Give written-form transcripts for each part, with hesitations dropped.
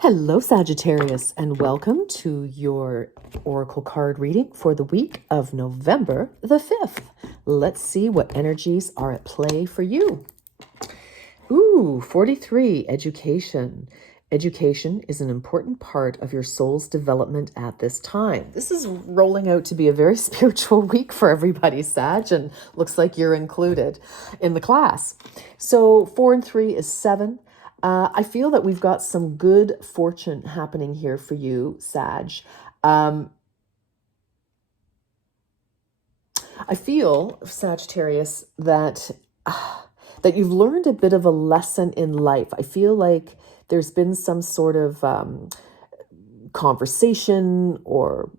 Hello, Sagittarius, and welcome to your oracle card reading for the week of November the 5th. Let's see what energies are at play for you. Ooh, 43, education. Education is an important part of your soul's development at this time. This is rolling out to be a very spiritual week for everybody, Sag, and looks like you're included in the class. So 4 and 3 is 7. I feel that we've got some good fortune happening here for you, Sag. I feel, Sagittarius, that you've learned a bit of a lesson in life. I feel like there's been some sort of conversation or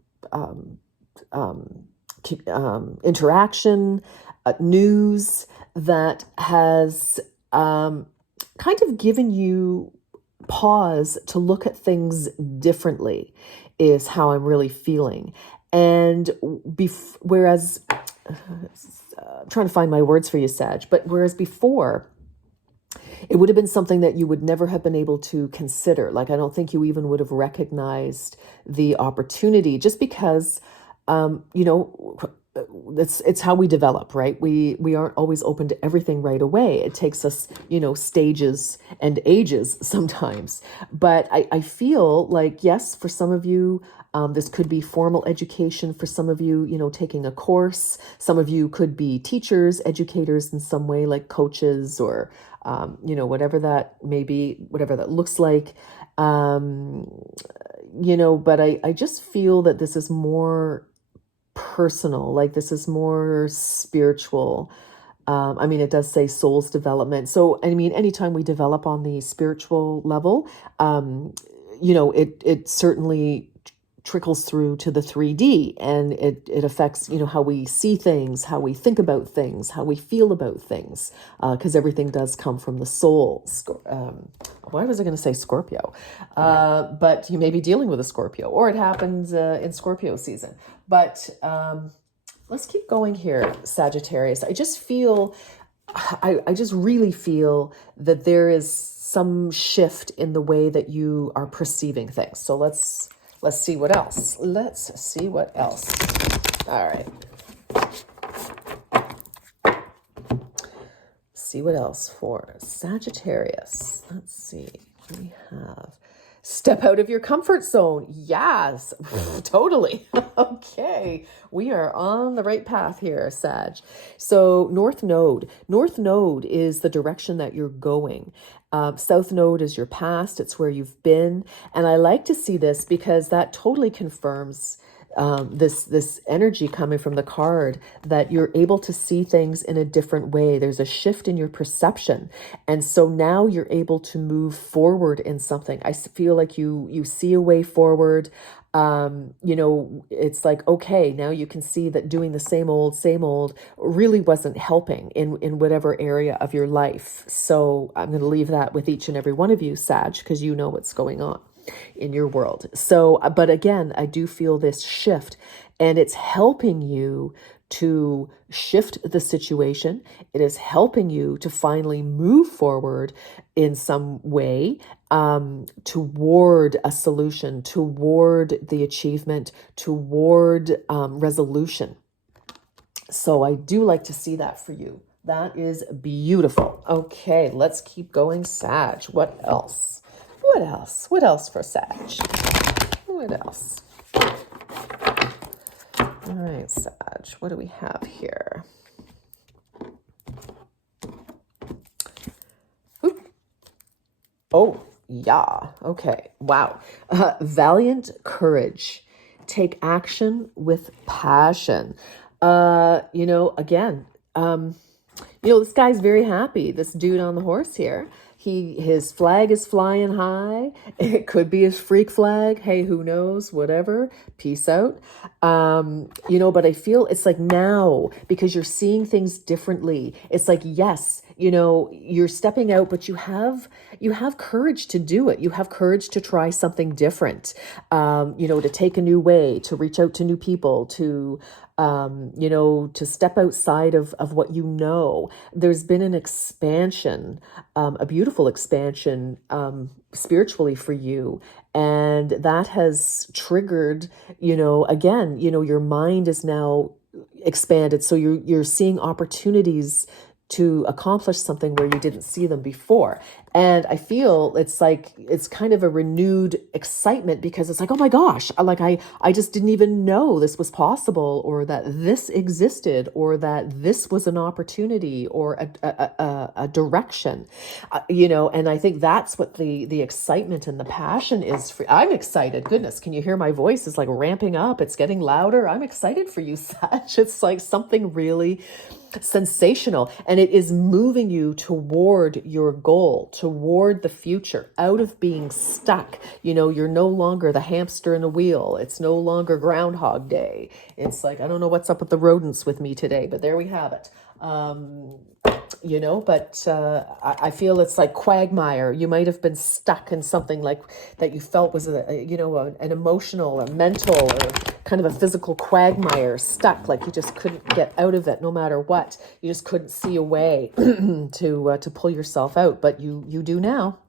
interaction, news that has kind of given you pause to look at things differently, is how I'm really feeling. And whereas, trying to find my words for you, Sag, but whereas before, it would have been something that you would never have been able to consider. Like, I don't think you even would have recognized the opportunity just because, it's how we develop, right? We aren't always open to everything right away. It takes us, stages and ages sometimes. But I feel like, yes, for some of you, this could be formal education. For some of you, taking a course. Some of you could be teachers, educators in some way, like coaches or, whatever that may be, whatever that looks like. But I just feel that this is more personal, like this is more spiritual. It does say soul's development. So, anytime we develop on the spiritual level, it certainly trickles through to the 3D, and it affects, how we see things, how we think about things, how we feel about things, because everything does come from the soul. Why was I going to say Scorpio? But you may be dealing with a Scorpio, or it happens in Scorpio season. But let's keep going here, Sagittarius. I just feel, I just really feel that there is some shift in the way that you are perceiving things. So let's see what else. Let's see what else. All right. See what else for Sagittarius. Let's see. We have step out of your comfort zone. Yes, totally. Okay. We are on the right path here, Sag. So North Node. North Node is the direction that you're going. South Node is your past. It's where you've been. And I like to see this because that totally confirms this energy coming from the card, that you're able to see things in a different way. There's a shift in your perception. And so now you're able to move forward in something. I feel like you see a way forward. It's like, okay, now you can see that doing the same old really wasn't helping in whatever area of your life. So I'm going to leave that with each and every one of you, Sag, because you know what's going on in your world. So, but again, I do feel this shift, and it's helping you to shift the situation. It is helping you to finally move forward in some way, toward a solution, toward the achievement, toward resolution. So I do like to see that for you. That is beautiful. Okay, let's keep going, Sag. What else? What else? What else for Sag? What else? All right, Sag, what do we have here? Oop. Oh, yeah. Okay. Wow. Valiant courage. Take action with passion. Again, this guy's very happy. This dude on the horse here. His flag is flying high. It could be his freak flag. Hey, who knows? Whatever. Peace out. But I feel it's like now, because you're seeing things differently. It's like, yes, you're stepping out, but you have courage to do it. You have courage to try something different, to take a new way, to reach out to new people, to step outside of what you know. There's been an expansion, a beautiful expansion, spiritually for you. And that has triggered, again, your mind is now expanded. So you're seeing opportunities to accomplish something where you didn't see them before. And I feel it's kind of a renewed excitement, because it's like, oh my gosh, I just didn't even know this was possible, or that this existed, or that this was an opportunity, or a direction, and I think that's what the excitement and the passion is for. I'm excited. Goodness, can you hear my voice is like ramping up? It's getting louder. I'm excited for you, Sag. It's like something really sensational, and it is moving you toward your goal, toward the future, out of being stuck. You're no longer the hamster in a wheel. It's no longer Groundhog Day. It's like, I don't know what's up with the rodents with me today, but there we have it. But I feel it's like quagmire. You might have been stuck in something like that you felt was an emotional or mental or kind of a physical quagmire, stuck, like you just couldn't get out of it no matter what. You just couldn't see a way to pull yourself out, but you do now.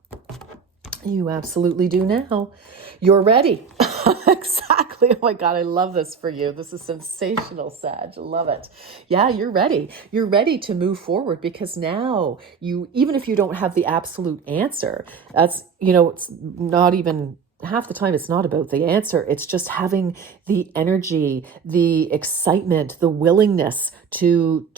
You absolutely do now. You're ready. Exactly. Oh my God, I love this for you. This is sensational, Sag. I love it. Yeah, you're ready. You're ready to move forward, because now even if you don't have the absolute answer, that's, it's not even half the time, it's not about the answer. It's just having the energy, the excitement, the willingness to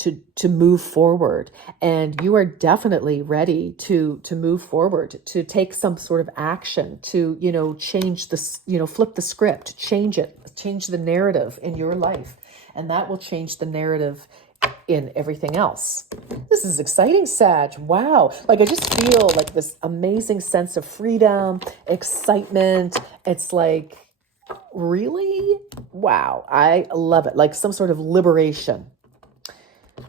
move forward. And you are definitely ready to move forward, to take some sort of action, to, change this, flip the script, change the narrative in your life. And that will change the narrative in everything else. This is exciting, Sag. Wow. Like, I just feel like this amazing sense of freedom, excitement. It's like, really? Wow. I love it. Like some sort of liberation.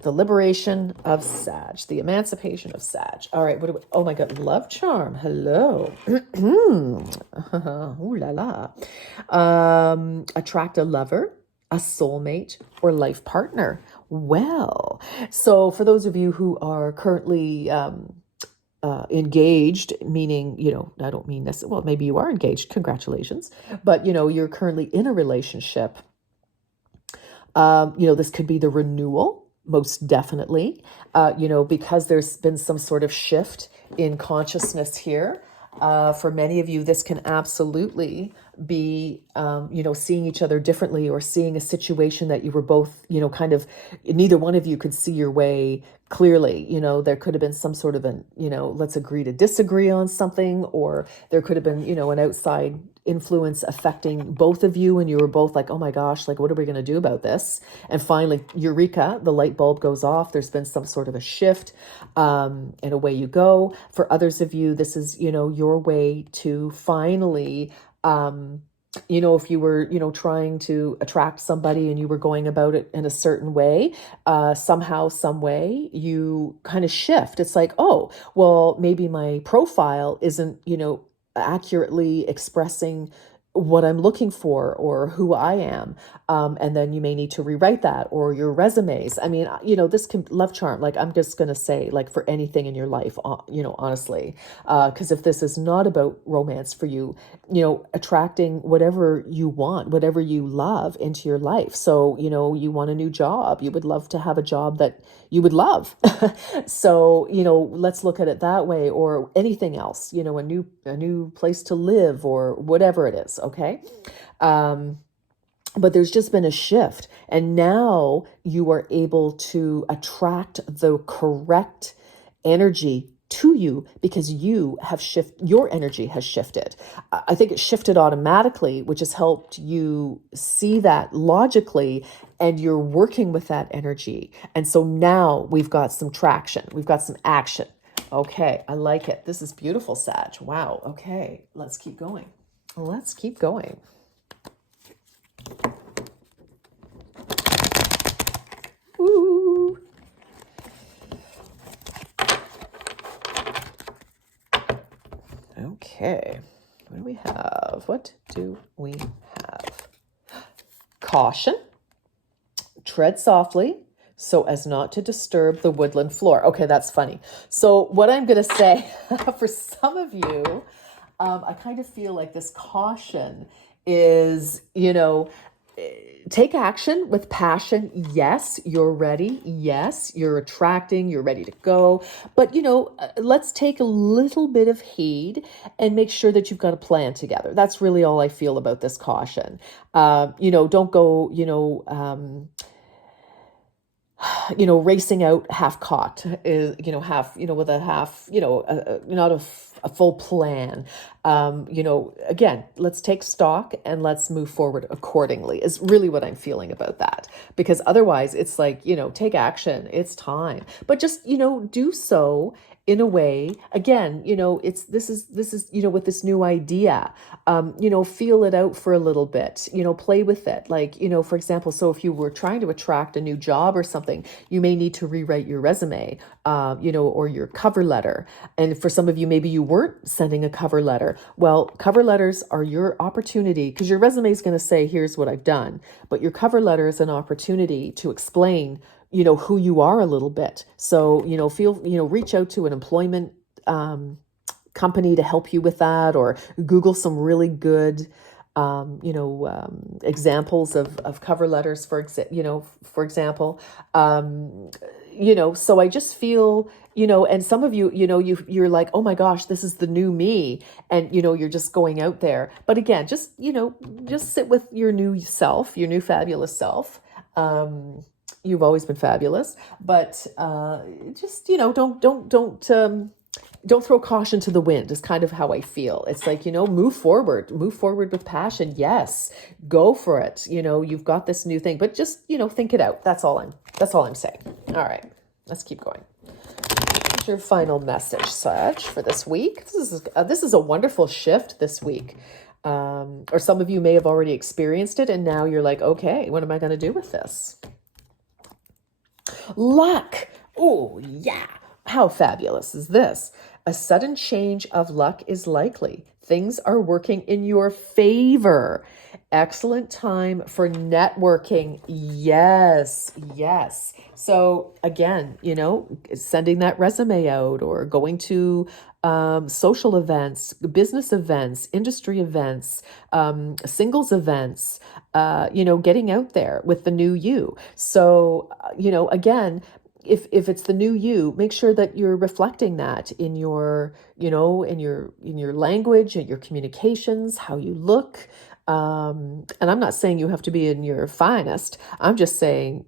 The liberation of Sag. The emancipation of Sag. All right. Oh my God. Love charm. Hello. Ooh la la. Attract a lover, a soulmate, or life partner. Well, so for those of you who are currently engaged, meaning, I don't mean this, well, maybe you are engaged, congratulations, but, you're currently in a relationship. This could be the renewal, most definitely, because there's been some sort of shift in consciousness here. For many of you, this can absolutely be, seeing each other differently, or seeing a situation that you were both, kind of, neither one of you could see your way clearly. There could have been some sort of let's agree to disagree on something, or there could have been, an outside influence affecting both of you, and you were both like, oh my gosh, like, what are we going to do about this? And finally, eureka, the light bulb goes off. There's been some sort of a shift, and away you go. For others of you, this is, your way to finally, if you were, trying to attract somebody and you were going about it in a certain way, somehow, some way, you kind of shift. It's like, oh, well, maybe my profile isn't, accurately expressing what I'm looking for or who I am. And then you may need to rewrite that, or your resumes. I mean, this can love charm. Like, I'm just going to say, like, for anything in your life, honestly, because if this is not about romance for you, attracting whatever you want, whatever you love into your life. So, you want a new job, you would love to have a job that you would love. So, let's look at it that way, or anything else, a new place to live, or whatever it is. Okay. But there's just been a shift, and now you are able to attract the correct energy to you, because your energy has shifted. I think it shifted automatically, which has helped you see that logically, and you're working with that energy. And so now we've got some traction. We've got some action. Okay. I like it. This is beautiful, Sag. Wow. Okay. Let's keep going. Let's keep going. Ooh. Okay. What do we have? What do we have? Caution. Tread softly so as not to disturb the woodland floor. Okay, that's funny. So what I'm going to say for some of you, I kind of feel like this caution is, take action with passion. Yes, you're ready. Yes, you're attracting, you're ready to go. But, let's take a little bit of heed and make sure that you've got a plan together. That's really all I feel about this caution. Don't go, racing out half cocked, half, with a half, not a full plan. Again, let's take stock and let's move forward accordingly is really what I'm feeling about that. Because otherwise it's like, take action, it's time, but just, do so in a way, again, this is, with this new idea, feel it out for a little bit, play with it. Like, for example, so if you were trying to attract a new job or something, you may need to rewrite your resume, or your cover letter. And for some of you, maybe you weren't sending a cover letter. Well, cover letters are your opportunity because your resume is going to say, here's what I've done. But your cover letter is an opportunity to explain who you are a little bit. So, reach out to an employment company to help you with that, or Google some really good, examples of cover letters, for example. So I just feel, and some of you, you're like, oh my gosh, this is the new me. And, you're just going out there. But again, just sit with your new self, your new fabulous self. You've always been fabulous, but just don't throw caution to the wind is kind of how I feel. It's like, move forward with passion. Yes, go for it. You've got this new thing, but just think it out. That's all I'm saying. All right, let's keep going. Here's your final message, Sag, for this week. This is a wonderful shift this week. Or some of you may have already experienced it, and now you're like, okay, what am I going to do with this? Luck. Oh, yeah. How fabulous is this? A sudden change of luck is likely. Things are working in your favor. Excellent time for networking. Yes, yes. So again, sending that resume out or going to social events, business events, industry events, singles events, getting out there with the new you. So, again, if it's the new you, make sure that you're reflecting that in your, in your language, in your communications, how you look. And I'm not saying you have to be in your finest. I'm just saying,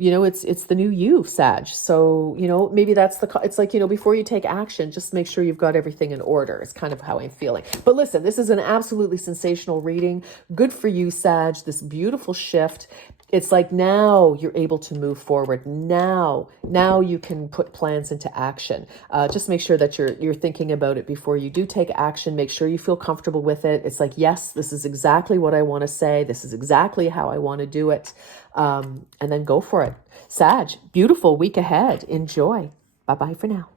it's the new you, Sag. So, maybe it's like, before you take action, just make sure you've got everything in order. It's kind of how I'm feeling. But listen, this is an absolutely sensational reading. Good for you, Sag. This beautiful shift. It's like now you're able to move forward. Now you can put plans into action. Just make sure that you're thinking about it before you do take action. Make sure you feel comfortable with it. It's like, yes, this is exactly what I want to say. This is exactly how I want to do it. And then go for it. Sag, beautiful week ahead. Enjoy. Bye-bye for now.